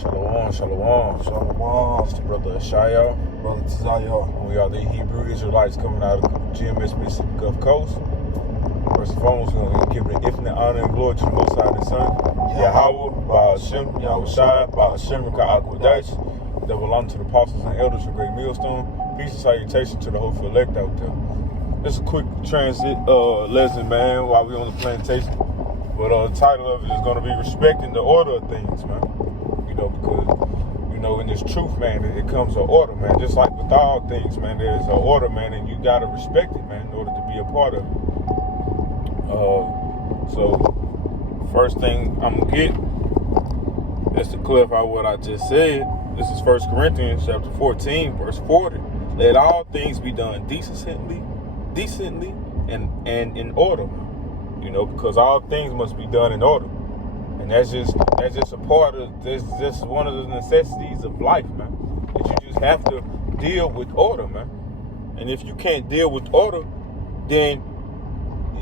Shalom, shalom. Shalom. It's the brother Ashaya. Brother Tizayo. We are the Hebrew Israelites coming out of the GMS Mississippi Gulf Coast. First and foremost, we're going to give the infinite honor and glory to the Most High and His Son, Yahweh, Ba'ashem, Yahushua, Ba'ashem, Raka'akwadash, that belong to the apostles and elders of Great Millstone. Peace and salutation to the hopeful elect out there. Just a quick transit lesson, man, while we're on the plantation. But the title of it is going to be Respecting the Order of Things, man. You know, because, you know, in this truth, man, it comes an order, man. Just like with all things, man, there's an order, man, and you got to respect it, man, in order to be a part of it. So, first thing I'm going to get, just to clarify what I just said, this is 1 Corinthians chapter 14, verse 40. Let all things be done decently, and in order. You know, because all things must be done in order, and that's just a part of this. Just one of the necessities of life, man. That you just have to deal with order, man. And if you can't deal with order, then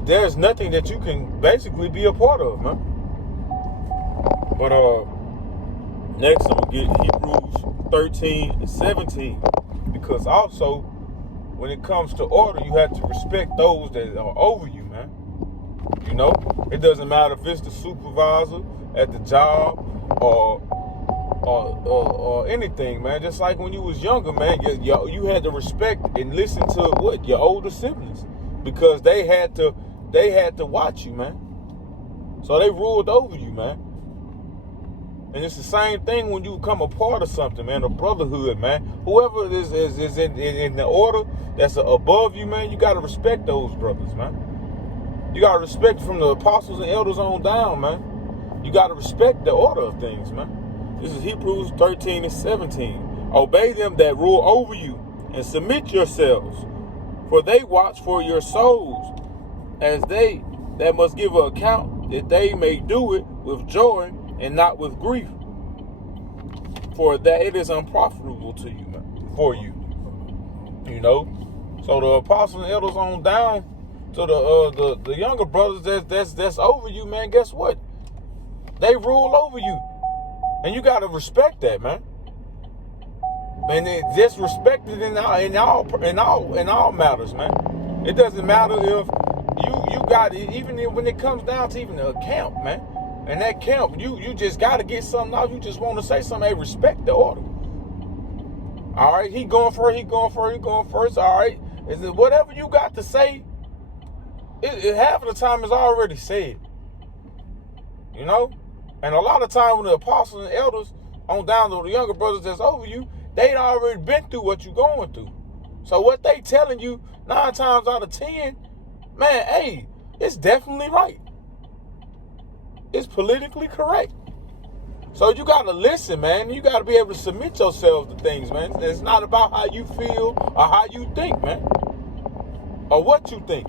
there's nothing that you can basically be a part of, man. But next I'm gonna get Hebrews 13 and 17, because also when it comes to order, you have to respect those that are over you, man. You know, it doesn't matter if it's the supervisor at the job or anything, man. Just like when you was younger, man, you had to respect and listen to your older siblings, because they had to watch you, man. So they ruled over you, man. And it's the same thing when you become a part of something, man, a brotherhood, man. Whoever is in the order that's above you, man, you got to respect those brothers, man. You got to respect from the apostles and elders on down, man. You got to respect the order of things, man. This is Hebrews 13 and 17. Obey them that rule over you and submit yourselves, for they watch for your souls, as they that must give an account, that they may do it with joy and not with grief, for that it is unprofitable to you, man, for you. You know? So the apostles and elders on down to the younger brothers that's over you, man, guess what? They rule over you. And you gotta respect that, man. And it just respect it in all matters, man. It doesn't matter if you got it, even when it comes down to even the camp, man. And that camp, you just gotta get something out. You just want to say something. Hey, respect the order. All right, he going first. All right, is it whatever you got to say? It half of the time is already said, you know? And a lot of time when the apostles and elders on down to the younger brothers that's over you, they'd already been through what you're going through. So what they telling you 9 times out of 10, man, hey, it's definitely right. It's politically correct. So you got to listen, man. You got to be able to submit yourselves to things, man. It's not about how you feel or how you think, man, or what you think.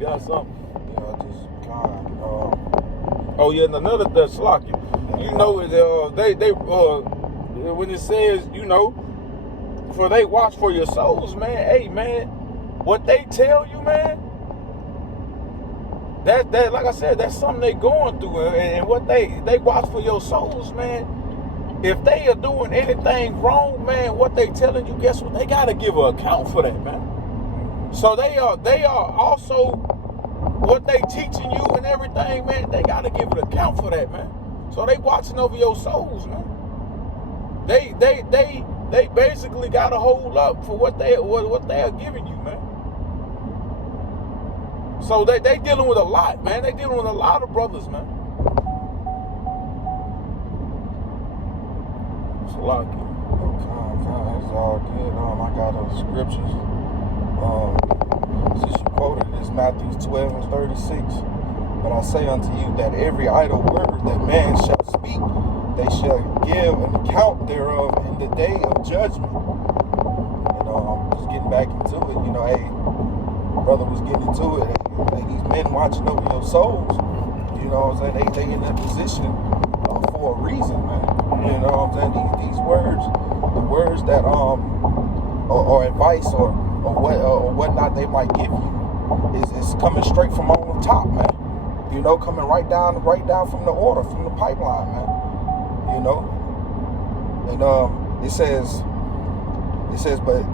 Got something? Yeah, I just kind oh yeah, and another Slaki. You know, they when it says, you know, for they watch for your souls, man. Hey, man, what they tell you, man, that like I said, that's something they going through, and what they watch for your souls, man. If they are doing anything wrong, man, what they telling you, guess what? They gotta give an account for that, man. So they are also what they teaching you and everything, man. They gotta give an account for that, man. So they watching over your souls, man. They basically gotta hold up for what they are giving you, man. So they dealing with a lot, man. They dealing with a lot of brothers, man. Salaki. It's all good. I got the scriptures. Since you quoted this, Matthew 12 and 36. But I say unto you that every idle word that man shall speak, they shall give an account thereof in the day of judgment. You know, I'm just getting back into it. You know, hey, brother was getting into it. Hey, these men watching over your souls. You know what I'm saying? They in that position for a reason, man. You know what I'm saying? These words, the words that or advice or whatnot they might give you is coming straight from on the top, man. You know, coming right down from the order, from the pipeline, man. you know. And it says, but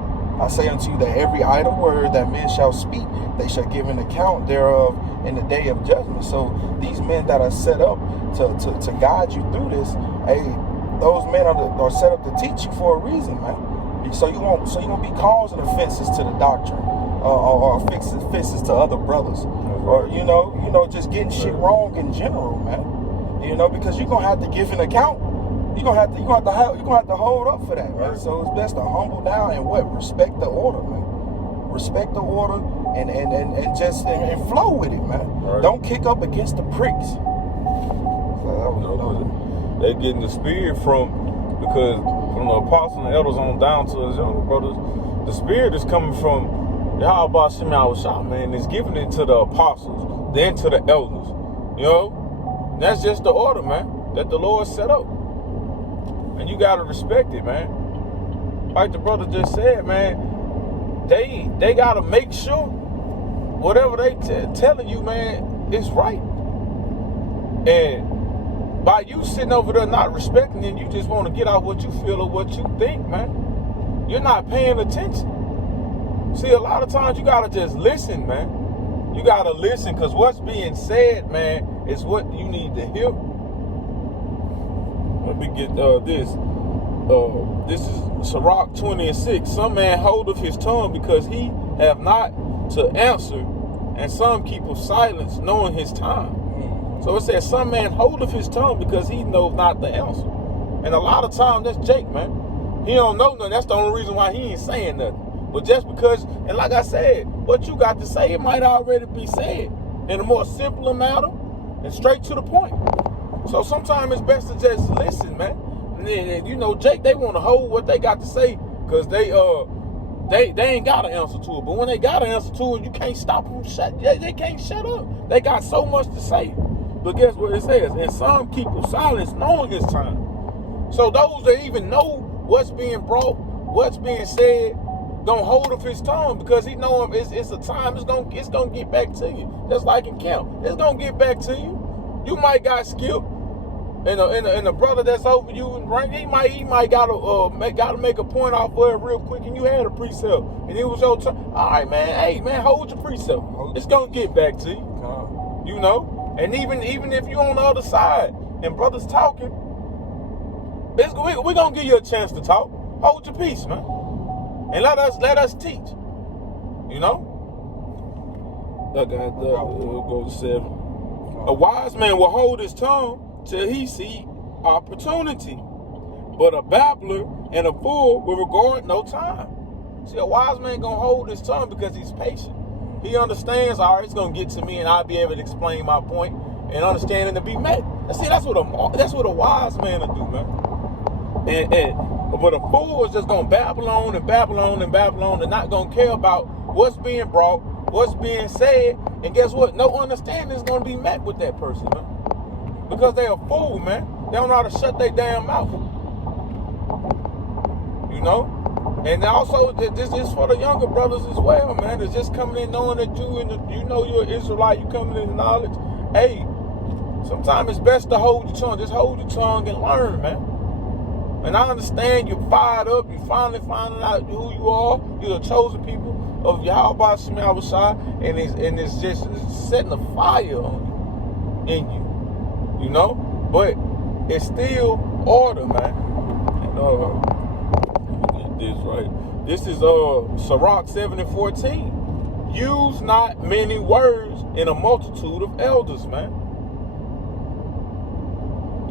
I say unto you that every idle word that men shall speak, they shall give an account thereof in the day of judgment. So these men that are set up to guide you through this, hey, those men are set up to teach you for a reason, man. So you won't be causing offenses to the doctrine, or offenses to other brothers, or you know, just getting shit wrong in general, man. You know, because you're gonna have to give an account. You're gonna have to hold up for that, man. So it's best to humble down and respect the order, man. Respect the order and just flow with it, man. Right. Don't kick up against the pricks. They getting the spirit from the apostles and elders on down to his younger brothers. The spirit is coming from Yahweh Shem Yahushua, man. It's giving it to the apostles, then to the elders. You know, that's just the order, man, that the Lord set up. And you gotta respect it, man. Like the brother just said, man, they gotta make sure whatever they telling you, man, is right. And by you sitting over there not respecting it, you just want to get out what you feel or what you think, man. You're not paying attention. See, a lot of times you gotta just listen, man. You gotta listen, because what's being said, man, is what you need to hear. Let me get this. This is Sirach 20:6. Some man holdeth his tongue because he have not to answer, and some keepeth silence knowing his time. So it says some man holdeth his tongue because he knows not the answer. And a lot of times that's Jake, man. He don't know nothing. That's the only reason why he ain't saying nothing. But just because, and like I said, what you got to say, it might already be said in a more simpler manner and straight to the point. So sometimes it's best to just listen, man. And you know, Jake, they want to hold what they got to say because they ain't got an answer to it. But when they got an answer to it, you can't stop them. They can't shut up. They got so much to say. But guess what it says? And some keep silence knowing his time. So those that even know what's being brought, what's being said, gonna hold up his tongue because he know it's a time. It's gonna get back to you. Just like in camp, it's gonna get back to you. You might got skipped, and a brother that's over you in rank, he might gotta make a point off of it real quick, and you had a precept, and it was your turn. All right, man. Hey, man, hold your precept. It's gonna get back to you. You know, and even if you on the other side and brothers talking, we're gonna give you a chance to talk. Hold your peace, man, and let us teach. You know, that guy will go to 7. A wise man will hold his tongue till he see opportunity, but a babbler and a fool will regard no time. See, a wise man gonna hold his tongue because he's patient. He understands, all right, it's gonna get to me, and I'll be able to explain my point and understanding to be met. And see, that's what a wise man will do, man. But a fool is just gonna babble on and babble on and babble on, and not gonna care about what's being brought, what's being said, and guess what? No understanding is gonna be met with that person, man. Because they're a fool, man. They don't know how to shut their damn mouth. You know? And also, this is for the younger brothers as well, man. It's just coming in knowing that you know you're an Israelite, you coming in knowledge. Hey, sometimes it's best to hold your tongue. Just hold your tongue and learn, man. And I understand you're fired up. You're finally finding out who you are. You're the chosen people of Yahweh Shem Yahushua, and it's just setting a fire on you, in you. You know? But it's still order, man. And this right. This is Sirach 7:14. Use not many words in a multitude of elders, man.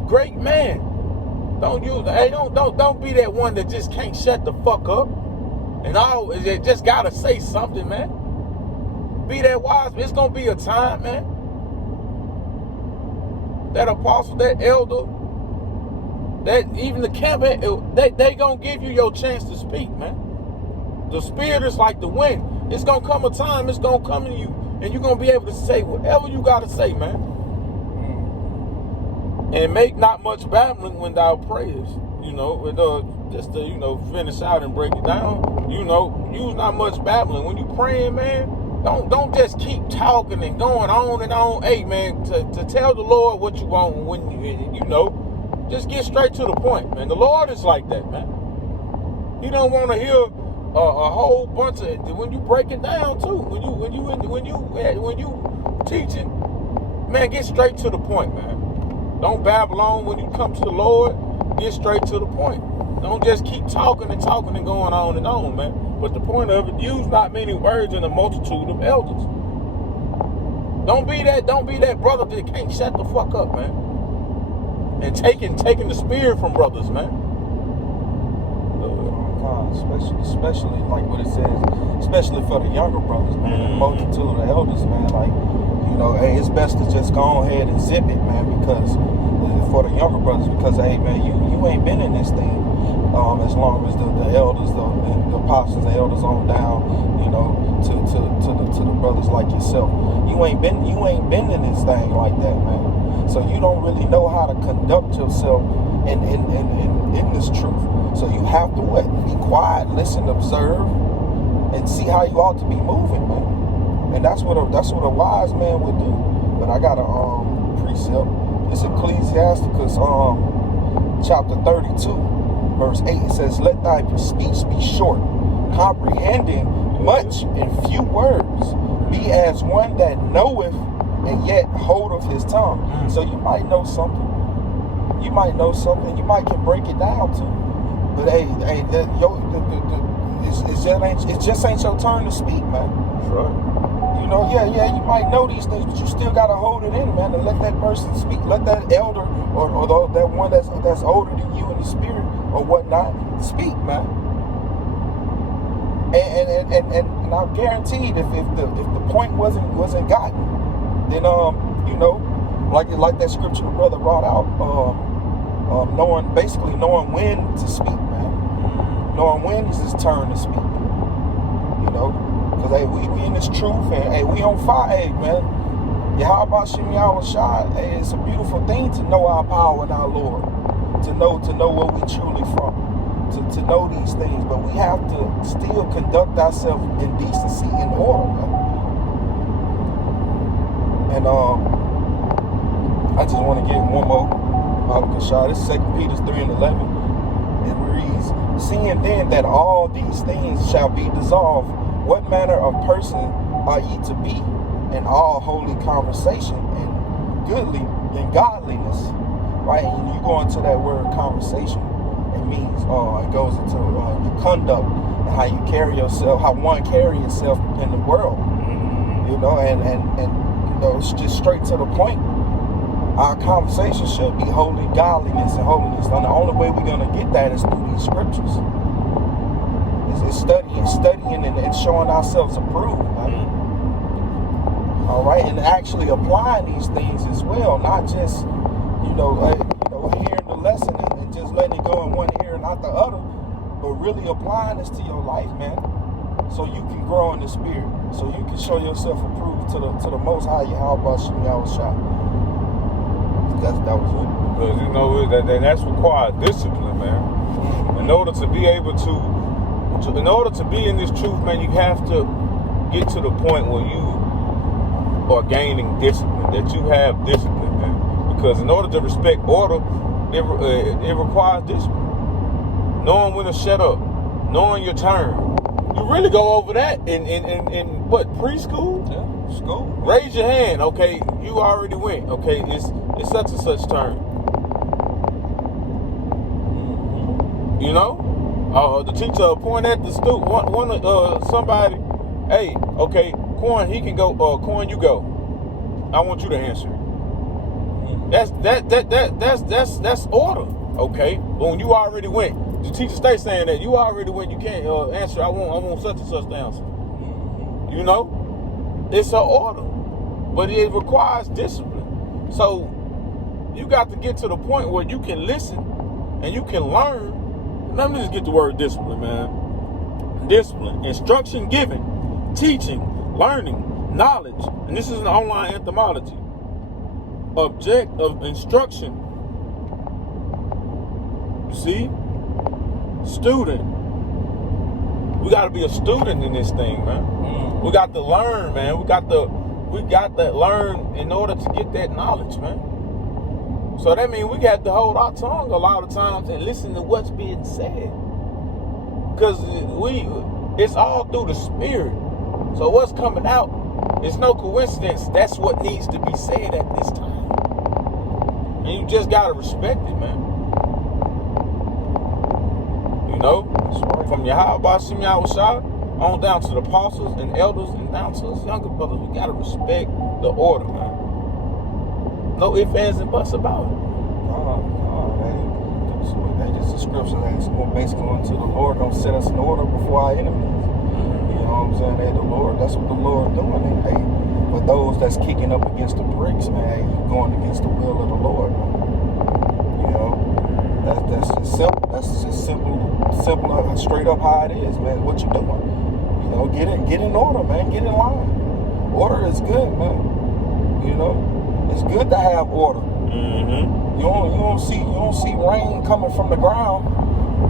Great man. Don't be that one that just can't shut the fuck up. And you just gotta say something, man. Be that wise. It's gonna be a time, man. That apostle, that elder, that even the camp, they gonna give you your chance to speak, man. The spirit is like the wind. It's gonna come a time, it's gonna come to you, and you're gonna be able to say whatever you gotta say, man. And make not much babbling when thou prayest. You know, just to, finish out and break it down. Use not much babbling. When you praying, man, don't just keep talking and going on and on. Hey, man, to tell the Lord what you want when Just get straight to the point, man. The Lord is like that, man. He don't want to hear a whole bunch of when you break it down too. When you teaching, man, get straight to the point, man. Don't babble on when you come to the Lord. Get straight to the point. Don't just keep talking and going on, man. But the point of it, use not many words in a multitude of elders. Don't be that brother that can't shut the fuck up, man. And taking the spirit from brothers, man. Especially like what it says, especially for the younger brothers, man. The multitude of elders, man. Like, you know, hey, it's best to just go ahead and zip it, man, because for the younger brothers, because hey, man, you ain't been in this thing as long as the elders, and the apostles, the elders on down, you know, to the brothers like yourself. You ain't been in this thing like that, man. So you don't really know how to conduct yourself in this truth. So you have to what? Be quiet, listen, observe, and see how you ought to be moving, man. And that's what a wise man would do. But I got a precept. It's Ecclesiasticus chapter 32, verse 8. It says, "Let thy speech be short, comprehending much in few words. Be as one that knoweth and yet holdeth his tongue." So you might know something. You might can break it down too. But hey, it just ain't your turn to speak, man. That's right. You know, yeah, you might know these things, but you still gotta hold it in, man, and let that person speak. Let that elder or that one that's older than you in the spirit or whatnot speak, man. And I'm guaranteed if the point wasn't gotten, then you know, like that scripture the brother brought out, knowing when to speak, man. Knowing when is his turn to speak. You know, because hey, we in this truth, and hey, we on fire, hey, man. Yahweh Shem Yahweh Shai, hey, it's a beautiful thing to know our power and our Lord, to know where we truly from, to know these things, but we have to still conduct ourselves in decency and order, man. And I just want to get one more shot. This is 2 Peter 3:11. It reads, "Seeing then that all these things shall be dissolved, what manner of person are ye to be in all holy conversation and godliness?" Right? And you go into that word conversation, it means it goes into your conduct and how you carry yourself, how one carry yourself in the world. You know, and you know, it's just straight to the point. Our conversation should be holy godliness and holiness. And the only way we're going to get that is through these scriptures. It's studying and showing ourselves approved. Right? All right, and actually applying these things as well, not just hearing the lesson and just letting it go in one ear and not the other, but really applying this to your life, man. So you can grow in the spirit, so you can show yourself approved to the Most High Yahweh Shem Yahweh Shai. That was it. Because you know that's required discipline, man. In order to be able in order to be in this truth, man, you have to get to the point where you are gaining discipline, that you have discipline, man. Because in order to respect order, it requires discipline. Knowing when to shut up, knowing your turn. You really go over that in what, preschool? Yeah, school. Raise your hand. Okay, you already went. Okay, it's such and such turn. You know, the teacher point at the student, somebody. Hey, okay, Corn, he can go. Corn, you go. I want you to answer. That's order. Okay, but when you already went, the teacher stay saying that you already went. You can't answer. I want such and such to answer. You know, it's an order, but it requires discipline. So you got to get to the point where you can listen and you can learn. Let me just get the word discipline, man. Discipline, instruction given, teaching, learning, knowledge, and this is an online etymology. Object of instruction. See? Student. We got to be a student in this thing, man. We got to learn, man. We got to learn in order to get that knowledge, man. So that means we got to hold our tongue a lot of times and listen to what's being said. Because it's all through the Spirit. So what's coming out, it's no coincidence. That's what needs to be said at this time. And you just got to respect it, man. You know? From Yahweh Shem Yahushua on down to the apostles and elders and down to us younger brothers, we got to respect the order, man. No ifs, ands, and buts about it. Just the scripture that's basically going to the Lord don't set us in order before our enemies. You know what I'm saying? Hey, the Lord, that's what the Lord doing. And hey, for those that's kicking up against the bricks, man, you going against the will of the Lord. You know, that's just simple. That's just simple, straight up how it is, man. What you doing? You know, get in order, man. Get in line. Order is good, man. You know, it's good to have order. Mm-hmm. You don't see rain coming from the ground.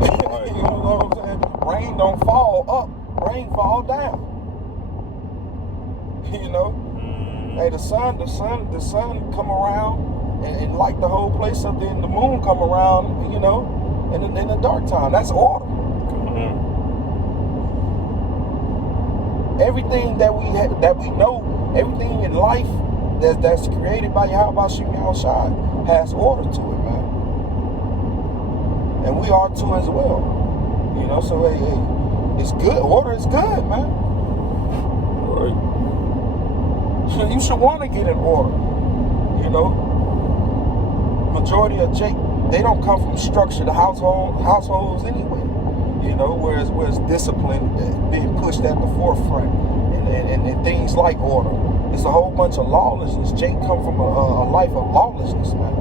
Right. You know what I'm saying? Rain don't fall up, rain fall down. You know? Mm-hmm. Hey, the sun come around and light the whole place up, then the moon come around, you know, in the dark time. That's order. Mm-hmm. Everything that we know, everything in life that's created by Yahweh Shem Yahushua has order to it, man. And we are too as well. You know, so hey, it's good. Order is good, man. Right. You should want to get in order. You know, majority of they don't come from structured households anyway. You know, whereas discipline being pushed at the forefront and things like order. It's a whole bunch of lawlessness. Jake come from a life of lawlessness, man.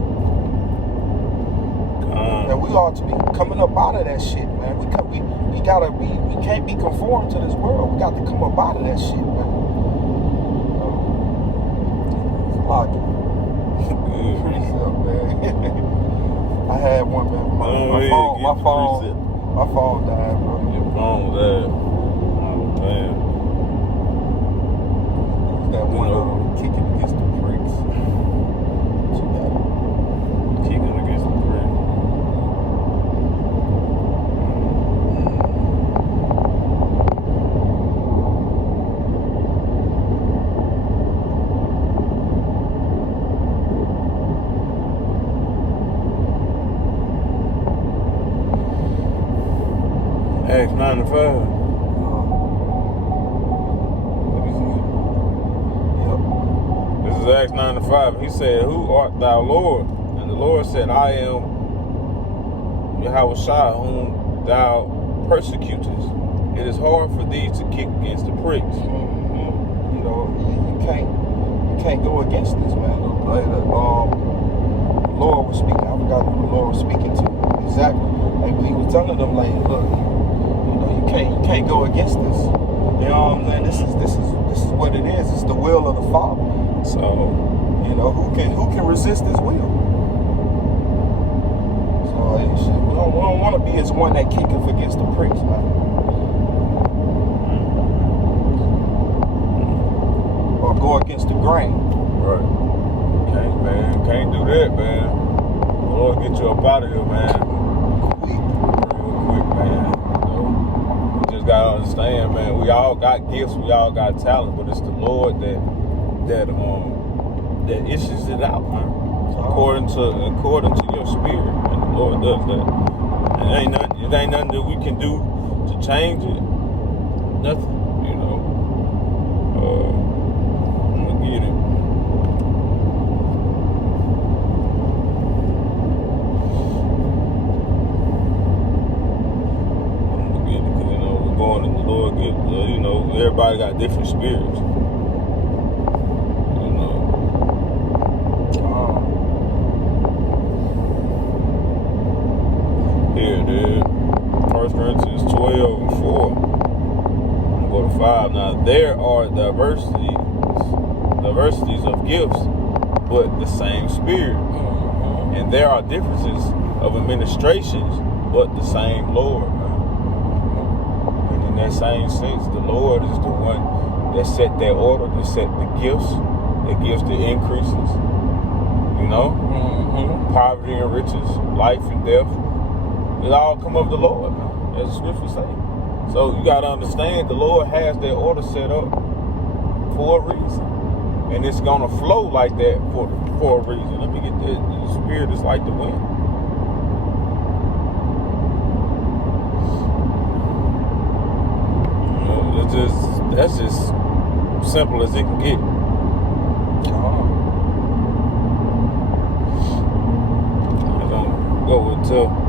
And we ought to be coming up out of that shit, man. We can't be conformed to this world. We got to come up out of that shit, man. Logic. Precept, man. I had one, man. My phone died, bro. Your phone died. Oh, man. That one kicking against the bricks. Kicking against the bricks. Acts 9 to 5. Acts 9 to 5. He said, "Who art thou, Lord?" And the Lord said, "I am Yahushua, whom thou persecutest. It is hard for thee to kick against the pricks." Mm-hmm. You know, you can't go against this, man. The Lord was speaking. I forgot who the Lord was speaking to exactly. Like he was telling them, like, look, you know, you can't go against this. You know what I'm saying? This is what it is. It's the will of the Father. So, you know, who can resist his will? So we don't want to be as one that kicketh against the pricks, man. Or go against the grain. right. Can't do that, man. The Lord get you up out of here, man. Real quick, man. You know, we just gotta understand, man. We all got gifts, we all got talent, but it's the Lord that issues it out, man. According to your spirit, and the Lord does that. And it ain't nothing that we can do to change it. Nothing, you know. I'm gonna get it. Because you know we're going and the Lord get. You know, everybody got different spirits. Here, dude. 1 Corinthians 12 and 4. I'm gonna go to 5. Now there are diversities of gifts, but the same Spirit. Mm-hmm. And there are differences of administrations, but the same Lord. And in that same sense, the Lord is the one that set that order, that set the gifts, that gives the increases. You You know, Mm-hmm. poverty and riches, life and death. It all come of the Lord, man, as the scriptures say. So you gotta understand the Lord has that order set up for a reason. And it's gonna flow like that for a reason. Let me get that. The spirit is like the wind. You know, that's just simple as it can get. I don't go until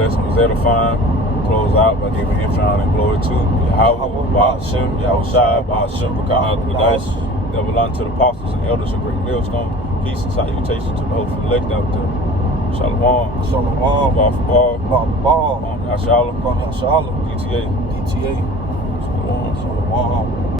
lesson was edifying. Close out by giving him honor and glory to Yahweh, Ba'ashem, Yahushai, Ba'ashem, B'kah HaKadosh, double unto the apostles and elders of Great Millstone. Peace and salutation to the hopeful elect out there. Shalom. Shalom. Ball for ball. Ball for ball. Yashalom. Yashalom. DTA. DTA. Shalom. Shalom.